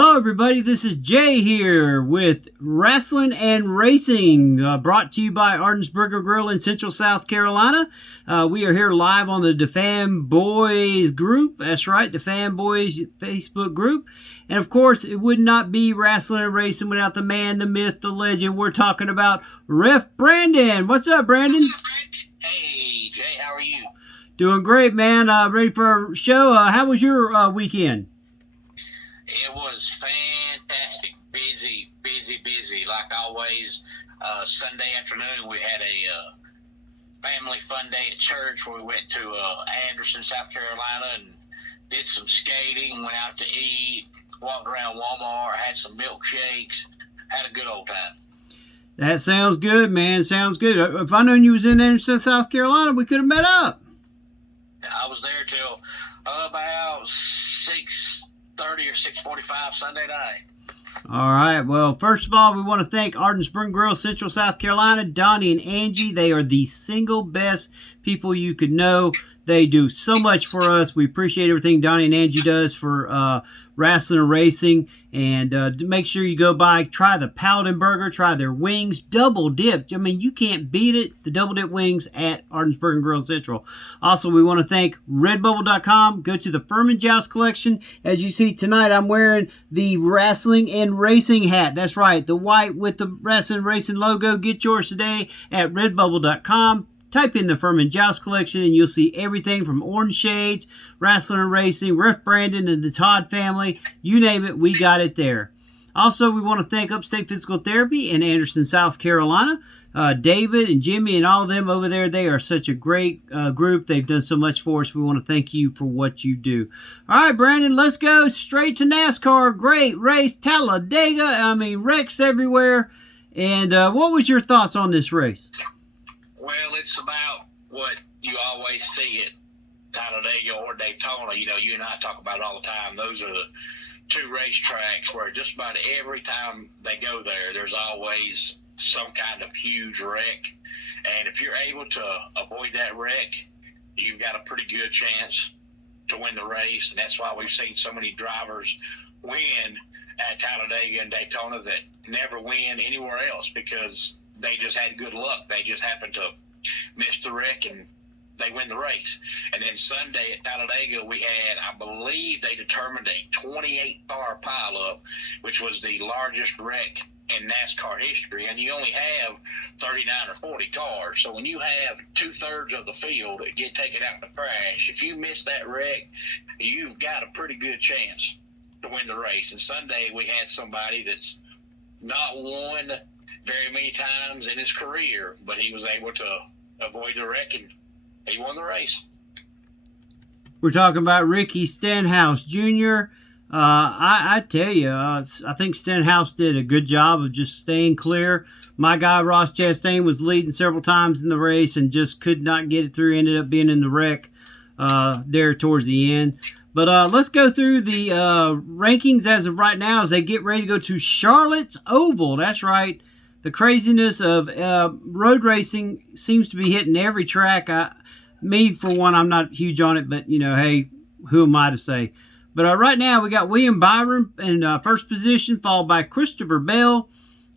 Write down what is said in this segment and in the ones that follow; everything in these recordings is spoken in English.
Hello, everybody. This is Jay here with Rasslin and Racing, brought to you by Arden's Burger Grill in Central South Carolina. We are here live on the DeFan Boys group. That's right, DeFan Boys Facebook group. And of course, it would not be Rasslin and Racing without the man, the myth, the legend. We're talking about Ref Brandon. What's up, Brandon? Hey, Jay, how are you? Doing great, man. Ready for our show? How was your weekend? It was fantastic. Busy. Like always, Sunday afternoon we had a family fun day at church where we went to Anderson, South Carolina, and did some skating, went out to eat, walked around Walmart, had some milkshakes, had a good old time. That sounds good, man. Sounds good. If I known you was in Anderson, South Carolina, we could have met up. I was there till about 6:30 or 6:45 Sunday night. All right. Well, first of all, we want to thank Arden's Burger Grill, Central South Carolina, Donnie and Angie. They are the single best people you could know. They do so much for us. We appreciate everything Donnie and Angie does for Rasslin and Racing. And make sure you go by, try the Paladin Burger, try their wings, double dipped. I mean, you can't beat it. The double dip wings at Arden's Burger Grill Central. Also, we want to thank Redbubble.com. Go to the Furman Joust collection. As you see tonight, I'm wearing the Wrestling and Racing hat. That's right, the white with the Wrestling and Racing logo. Get yours today at Redbubble.com. Type in the Furman Joust collection and you'll see everything from Orange Shades, Rasslin and Racing, Ref Brandon, and the Todd family. You name it, we got it there. Also, we want to thank Upstate Physical Therapy in Anderson, South Carolina. David and Jimmy and all of them over there, they are such a great group. They've done so much for us. We want to thank you for what you do. All right, Brandon, let's go straight to NASCAR. Great race, Talladega. I mean, wrecks everywhere. And what was your thoughts on this race? Well, it's about what you always see at Talladega or Daytona. You know, you and I talk about it all the time. Those are the two racetracks where just about every time they go there, there's always some kind of huge wreck. And if you're able to avoid that wreck, you've got a pretty good chance to win the race. And that's why we've seen so many drivers win at Talladega and Daytona that never win anywhere else because they just had good luck. They just happened to miss the wreck and they win the race. And then Sunday at Talladega, we had, I believe they determined a 28-car pileup, which was the largest wreck in NASCAR history. And you only have 39 or 40 cars. So when you have 2/3 of the field that get taken out in a crash, if you miss that wreck, you've got a pretty good chance to win the race. And Sunday we had somebody that's not won very many times in his career, but he was able to avoid the wreck and he won the race. We're talking about Ricky Stenhouse Jr. I tell you, I think Stenhouse did a good job of just staying clear. My guy Ross Chastain was leading several times in the race and just could not get it through. Ended up being in the wreck there towards the end. But let's go through the rankings as of right now as they get ready to go to Charlotte's Oval. That's right. The craziness of road racing seems to be hitting every track. Me, for one, I'm not huge on it, but, you know, hey, who am I to say? But right now, we got William Byron in first position, followed by Christopher Bell,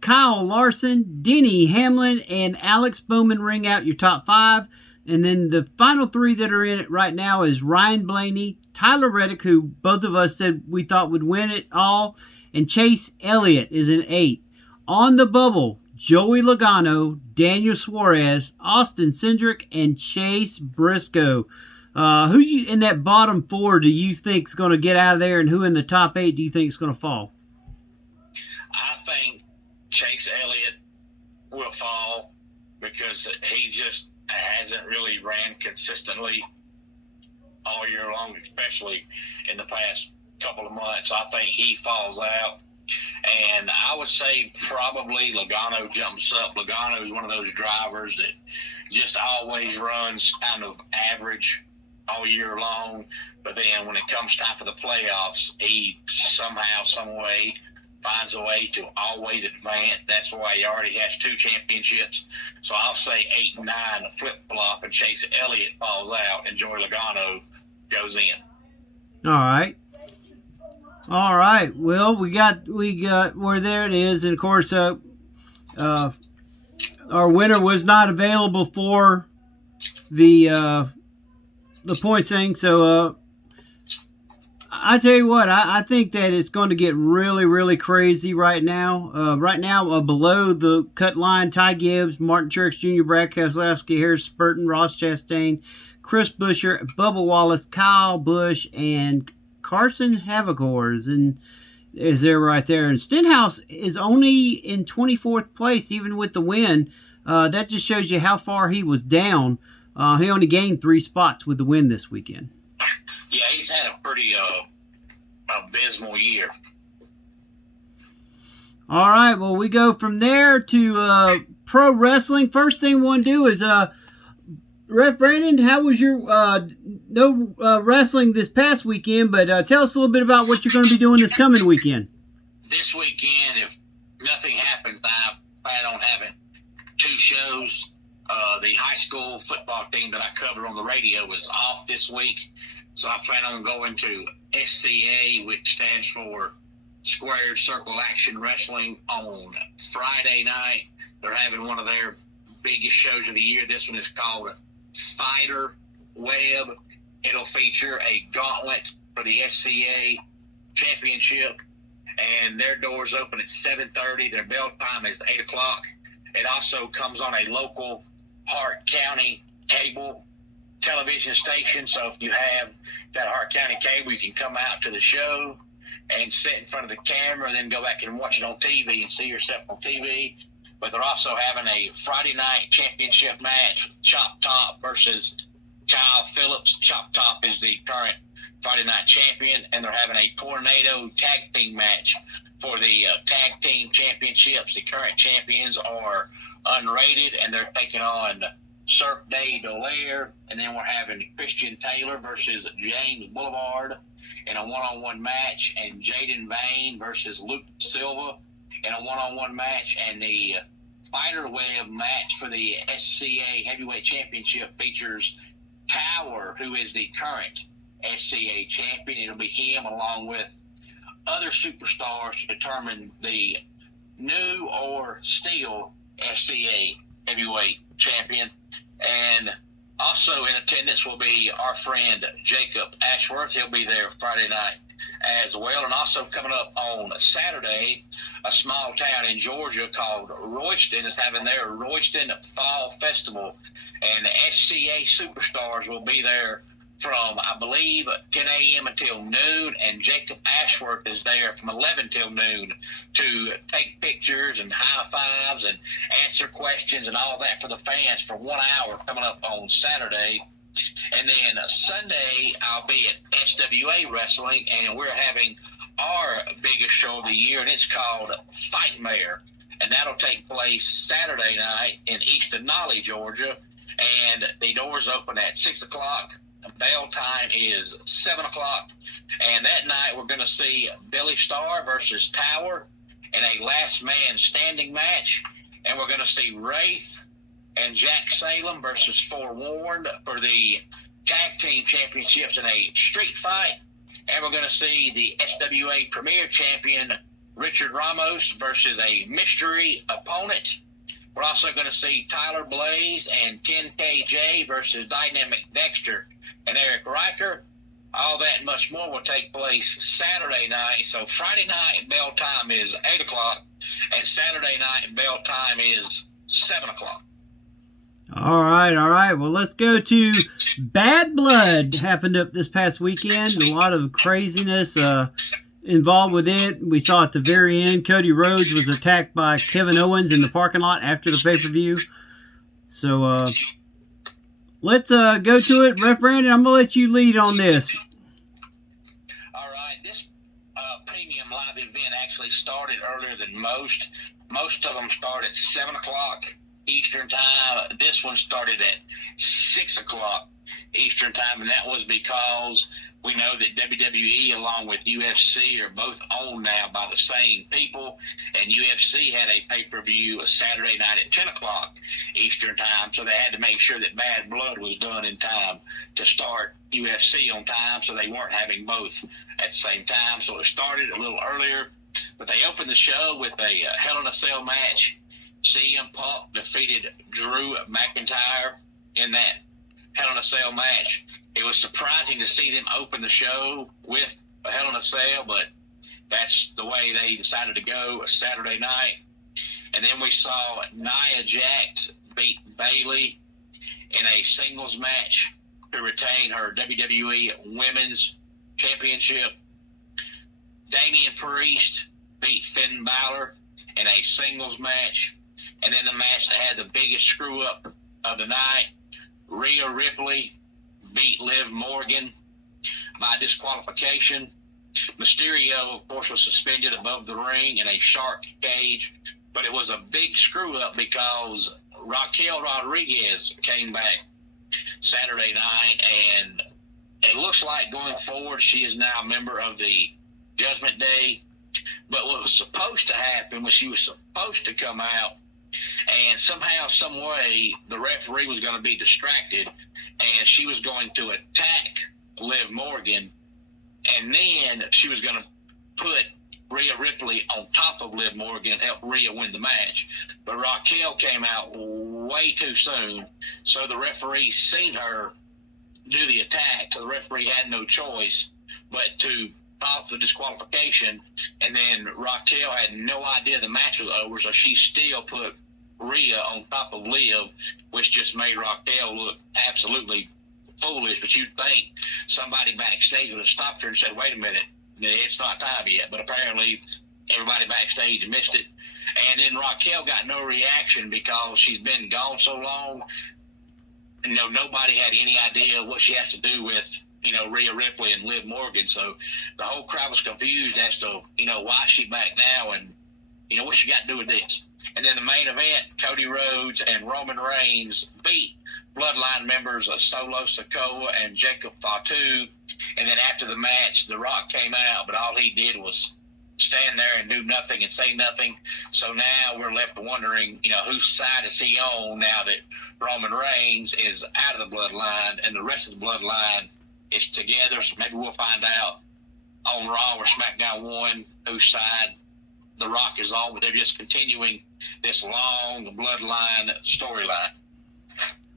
Kyle Larson, Denny Hamlin, and Alex Bowman ring out your top five. And then the final three that are in it right now is Ryan Blaney, Tyler Reddick, who both of us said we thought would win it all, and Chase Elliott is in eighth. On the bubble, Joey Logano, Daniel Suarez, Austin Cindric, and Chase Briscoe. Who in that bottom four do you think is going to get out of there, and who in the top eight do you think is going to fall? I think Chase Elliott will fall because he just hasn't really ran consistently all year long, especially in the past couple of months. I think he falls out. And I would say probably Logano jumps up. Logano is one of those drivers that just always runs kind of average all year long. But then when it comes time for the playoffs, he somehow, some way finds a way to always advance. That's why he already has 2 championships. So I'll say 8 and 9, a flip-flop, and Chase Elliott falls out, and Joey Logano goes in. All right. All right. Well, we got where there it is, and of course, our winner was not available for the points thing. So I tell you what, I think that it's going to get really, really crazy right now. Below the cut line, Ty Gibbs, Martin Truex Jr., Brad Keselowski, Harris Burton, Ross Chastain, Chris Buescher, Bubba Wallace, Kyle Busch, and Carson Havagors, and is there right there. And Stenhouse is only in 24th place, even with the win. That just shows you how far he was down. He only gained 3 spots with the win this weekend. Yeah, he's had a pretty abysmal year. All right, well, we go from there to pro wrestling. First thing we want to do is Ref Brandon, how was your wrestling this past weekend? But tell us a little bit about what you're going to be doing this coming weekend. This weekend, if nothing happens, I plan on having 2 shows. The high school football team that I covered on the radio is off this week, so I plan on going to SCA, which stands for Square Circle Action Wrestling, on Friday night. They're having one of their biggest shows of the year. This one is called Fighter Web. It'll feature a gauntlet for the SCA championship, and their doors open at 7:30. Their bell time is 8 o'clock. It also comes on a local Hart County cable television station, so if you have that Hart County cable, you can come out to the show and sit in front of the camera and then go back and watch it on TV and see yourself on TV. But they're also having a Friday night championship match, Chop Top versus Kyle Phillips. Chop Top is the current Friday night champion, and they're having a Tornado tag team match for the tag team championships. The current champions are unrated, and they're taking on Cirque Day Delaire, and then we're having Christian Taylor versus James Boulevard in a one-on-one match, and Jaden Vane versus Luke Silva in a one-on-one match, and the Fighter Web match for the SCA Heavyweight Championship features Tower, who is the current SCA champion. It'll be him along with other superstars to determine the new or still SCA Heavyweight Champion. And also in attendance will be our friend Jacob Ashworth. He'll be there Friday night as well. And also coming up on Saturday, a small town in Georgia called Royston is having their Royston Fall Festival. And SCA superstars will be there from, I believe, 10 a.m. until noon, and Jacob Ashworth is there from 11 till noon to take pictures and high fives and answer questions and all that for the fans for 1 hour coming up on Saturday. And then Sunday, I'll be at SWA Wrestling, and we're having our biggest show of the year, and it's called Fightmare. And that'll take place Saturday night in East Denali, Georgia, and the doors open at 6 o'clock. Bell time is 7 o'clock, and that night we're going to see Billy Starr versus Tower in a last man standing match, and we're going to see Wraith and Jack Salem versus Forewarned for the tag team championships in a street fight, and we're going to see the SWA Premier Champion Richard Ramos versus a mystery opponent. We're also going to see Tyler Blaze and 10KJ versus Dynamic Dexter and Eric Riker. All that and much more will take place Saturday night. So Friday night bell time is 8 o'clock, and Saturday night bell time is 7 o'clock. All right. Well, let's go to Bad Blood. Happened up this past weekend. A lot of craziness involved with it. We saw at the very end, Cody Rhodes was attacked by Kevin Owens in the parking lot after the pay-per-view. So let's go to it. Ref Brandon, I'm going to let you lead on this. All right. This premium live event actually started earlier than most. Most of them start at 7 o'clock Eastern time. This one started at 6 o'clock Eastern Time, and that was because we know that WWE along with UFC are both owned now by the same people, and UFC had a pay-per-view a Saturday night at 10 o'clock Eastern Time, so they had to make sure that Bad Blood was done in time to start UFC on time, so they weren't having both at the same time. So it started a little earlier, but they opened the show with a Hell in a Cell match. CM Punk defeated Drew McIntyre in that Hell in a Cell match. It was surprising to see them open the show with a Hell in a Cell, but that's the way they decided to go Saturday night. And then we saw Nia Jax beat Bayley in a singles match to retain her WWE Women's Championship. Damian Priest beat Finn Balor in a singles match. And then the match that had the biggest screw-up of the night, Rhea Ripley beat Liv Morgan by disqualification. Mysterio, of course, was suspended above the ring in a shark cage, but it was a big screw-up because Raquel Rodriguez came back Saturday night, and it looks like going forward she is now a member of the Judgment Day. But what was supposed to happen was she was supposed to come out, and somehow, some way, the referee was going to be distracted, and she was going to attack Liv Morgan, and then she was going to put Rhea Ripley on top of Liv Morgan and help Rhea win the match. But Raquel came out way too soon, so the referee seen her do the attack, so the referee had no choice but to off the disqualification, and then Raquel had no idea the match was over, so she still put Rhea on top of Liv, which just made Raquel look absolutely foolish. But you'd think somebody backstage would have stopped her and said, wait a minute, it's not time yet. But apparently everybody backstage missed it. And then Raquel got no reaction because she's been gone so long. Nobody had any idea what she has to do with Rhea Ripley and Liv Morgan. So the whole crowd was confused as to, why is she back now and, what she got to do with this. And then the main event, Cody Rhodes and Roman Reigns beat Bloodline members of Solo Sikoa and Jacob Fatu. And then after the match, The Rock came out, but all he did was stand there and do nothing and say nothing. So now we're left wondering, whose side is he on now that Roman Reigns is out of the Bloodline and the rest of the Bloodline is together. So maybe we'll find out on Raw or SmackDown 1 whose side The Rock is on, but they're just continuing this long Bloodline storyline.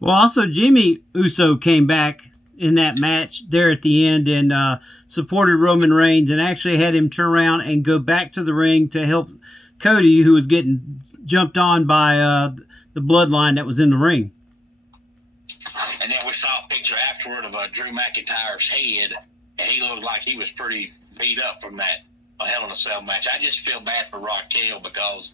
Well, also Jimmy Uso came back in that match there at the end and supported Roman Reigns and actually had him turn around and go back to the ring to help Cody, who was getting jumped on by the Bloodline that was in the ring. And then we saw a picture afterward of Drew McIntyre's head, and he looked like he was pretty beat up from that Hell in a Cell match. I just feel bad for Raquel because,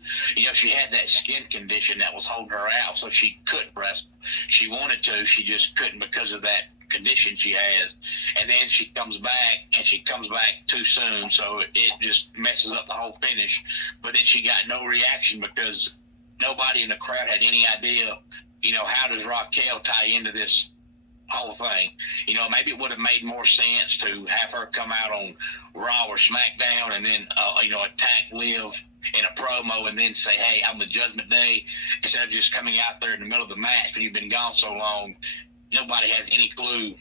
she had that skin condition that was holding her out, so she couldn't wrestle. She wanted to, she just couldn't because of that condition she has. And then she comes back too soon, so it just messes up the whole finish. But then she got no reaction because nobody in the crowd had any idea, how does Raquel tie into this whole thing. Maybe it would have made more sense to have her come out on Raw or SmackDown and then, attack Liv in a promo and then say, hey, I'm the Judgment Day, instead of just coming out there in the middle of the match when you've been gone so long. Nobody has any clue,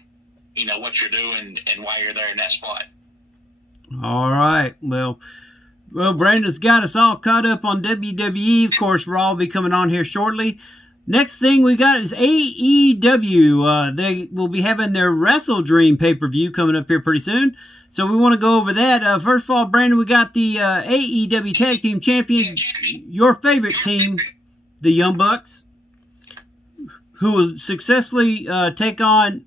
what you're doing and why you're there in that spot. All right. Well, Brandon's got us all caught up on WWE. Of course, Raw will be coming on here shortly. Next thing we got is AEW. They will be having their Wrestle Dream pay-per-view coming up here pretty soon. So we want to go over that. First of all, Brandon, we got the AEW Tag Team Champions, your favorite team, the Young Bucks, who will successfully take on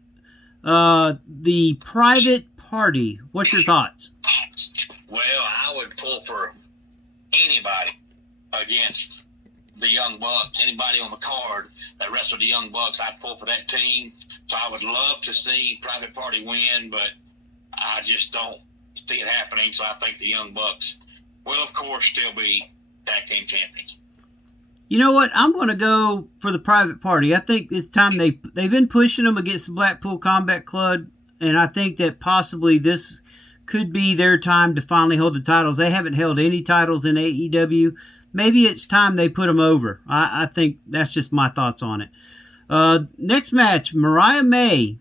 the Private Party. What's your thoughts? Well, I would pull for anybody against the Young Bucks. Anybody on the card that wrestled the Young Bucks, I'd pull for that team. So I would love to see Private Party win, but I just don't see it happening. So I think the Young Bucks will, of course, still be tag team champions. You know what? I'm going to go for the Private Party. I think it's time they've been pushing them against the Blackpool Combat Club, and I think that possibly this could be their time to finally hold the titles. They haven't held any titles in AEW. Maybe it's time they put them over. I think that's just my thoughts on it. Next match, Mariah May.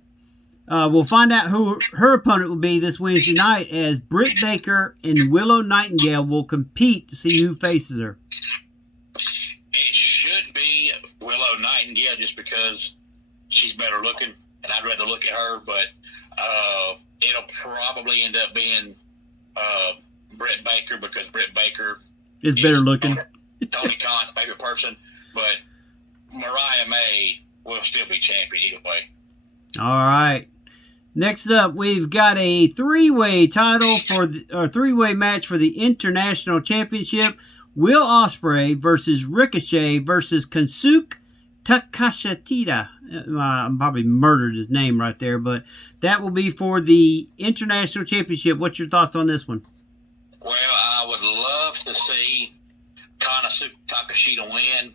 We'll find out who her opponent will be this Wednesday night as Britt Baker and Willow Nightingale will compete to see who faces her. It should be Willow Nightingale just because she's better looking, and I'd rather look at her, but it'll probably end up being Britt Baker because Britt Baker is better looking. Tony Khan's favorite person, but Mariah May will still be champion either way. All right. Next up, we've got a three-way match for the International Championship. Will Ospreay versus Ricochet versus Kensuke Takashita. I probably murdered his name right there, but that will be for the International Championship. What's your thoughts on this one? Well, I would love to see Kensuke Takashita win,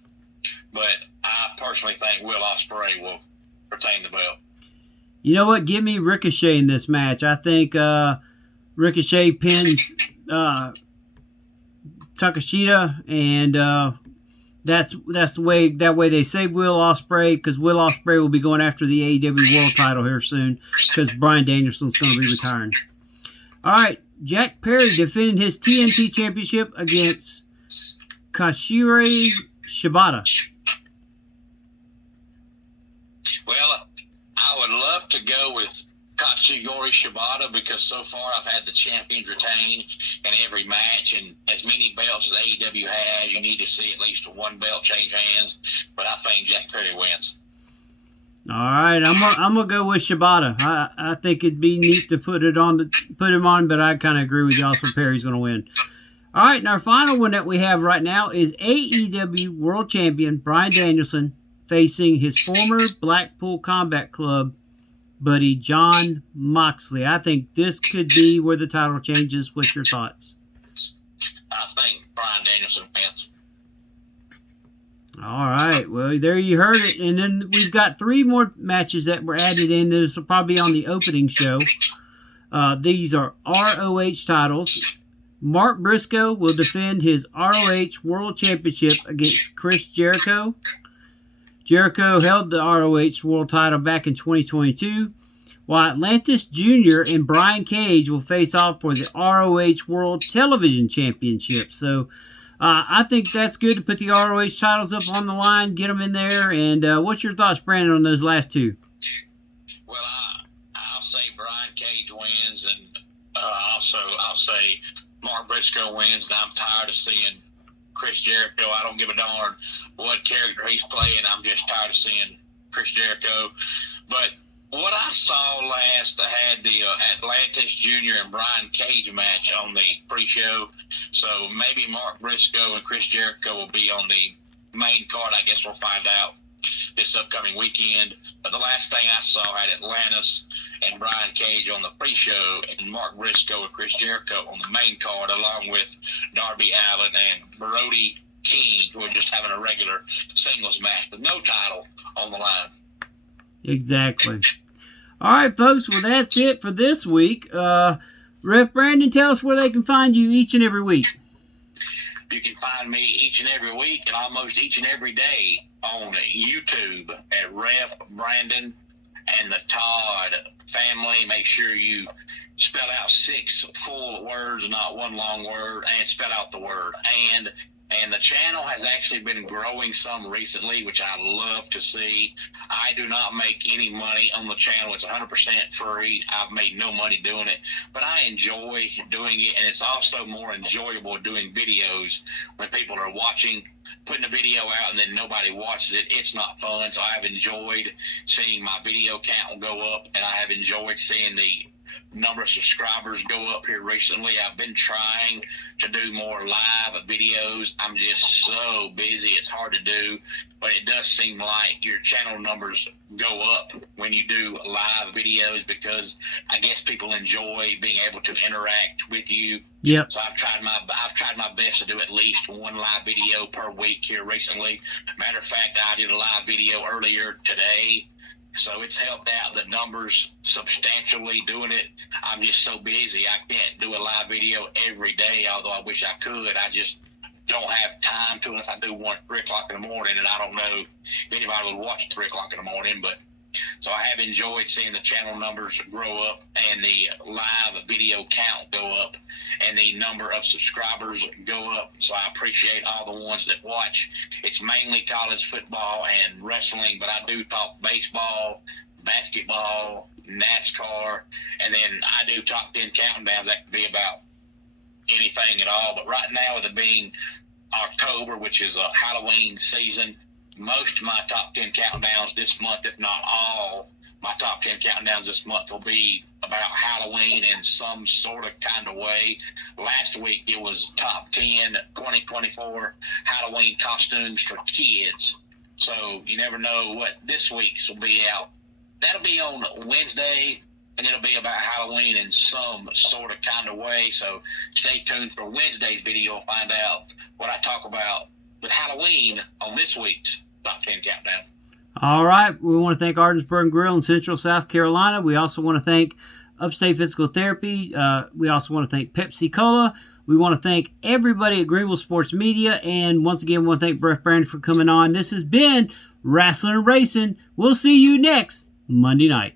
but I personally think Will Ospreay will retain the belt. You know what? Give me Ricochet in this match. I think Ricochet pins Takashita, and that's the way. That way they save Will Ospreay because Will Ospreay will be going after the AEW World Title here soon because Bryan Danielson's going to be retiring. All right, Jack Perry defending his TNT Championship against Katsuyori Shibata. Well, I would love to go with Katsuyori Shibata because so far I've had the champions retain in every match, and as many belts as AEW has, you need to see at least one belt change hands. But I think Jack Perry wins. All right, I'm gonna go with Shibata. I think it'd be neat to put him on, but I kind of agree with y'all. So Perry's gonna win. All right, and our final one that we have right now is AEW World Champion Bryan Danielson facing his former Blackpool Combat Club buddy Jon Moxley. I think this could be where the title changes. What's your thoughts? I think Bryan Danielson wins. All right. Well, there you heard it. And then we've got three more matches that were added in. This will probably be on the opening show. These are ROH titles. Mark Briscoe will defend his ROH World Championship against Chris Jericho. Jericho held the ROH World title back in 2022, while Atlantis Jr. and Brian Cage will face off for the ROH World Television Championship. So I think that's good to put the ROH titles up on the line, get them in there. And what's your thoughts, Brandon, on those last two? Well, I'll say Brian Cage wins, and I'll say Mark Briscoe wins, and I'm tired of seeing Chris Jericho. I don't give a darn what character he's playing. I'm just tired of seeing Chris Jericho. But what I saw last, I had the Atlantis Jr. and Brian Cage match on the pre-show. So maybe Mark Briscoe and Chris Jericho will be on the main card. I guess we'll find out this upcoming weekend. But the last thing I saw had Atlantis and Brian Cage on the pre-show and Mark Briscoe and Chris Jericho on the main card, along with Darby Allin and Brody King, who are just having a regular singles match with no title on the line. Exactly. All right, folks. Well, that's it for this week. Ref Brandon, tell us where they can find you each and every week. You can find me each and every week and almost each and every day on YouTube at Ref Brandon and the Todd family. Make sure you spell out 6 full words, not one long word, and spell out the word. And the channel has actually been growing some recently, which I love to see. I do not make any money on the channel. It's 100% free. I've made no money doing it, but I enjoy doing it, and it's also more enjoyable doing videos when people are watching, putting a video out, and then nobody watches it. It's not fun, so I have enjoyed seeing my video count go up, and I have enjoyed seeing the number of subscribers go up here recently. I've been trying to do more live videos. I'm just so busy. It's hard to do, but it does seem like your channel numbers go up when you do live videos because I guess people enjoy being able to interact with you. Yep. So I've tried my best to do at least one live video per week here recently. Matter of fact, I did a live video earlier today. So it's helped out the numbers substantially doing it. I'm just so busy. I can't do a live video every day, although I wish I could. I just don't have time to unless I do one at 3 o'clock in the morning, and I don't know if anybody would watch at 3 o'clock in the morning. But so I have enjoyed seeing the channel numbers grow up and the live video count go up and the number of subscribers go up. So I appreciate all the ones that watch. It's mainly college football and wrestling, but I do talk baseball, basketball, NASCAR, and then I do top 10 countdowns. That could be about anything at all. But right now, with it being October, which is a Halloween season, most of my top 10 countdowns this month, if not all, my top 10 countdowns this month will be about Halloween in some sort of kind of way. Last week, it was top 10 2024 Halloween costumes for kids. So you never know what this week's will be out. That'll be on Wednesday, and it'll be about Halloween in some sort of kind of way. So stay tuned for Wednesday's video. Find out what I talk about with Halloween on this week's Top 10 Countdown. All right. We want to thank Ardensburg Grill in Central South Carolina. We also want to thank Upstate Physical Therapy. We also want to thank Pepsi Cola. We want to thank everybody at Greenville Sports Media. And once again, we want to thank Brett Brand for coming on. This has been Rasslin and Racin. We'll see you next Monday night.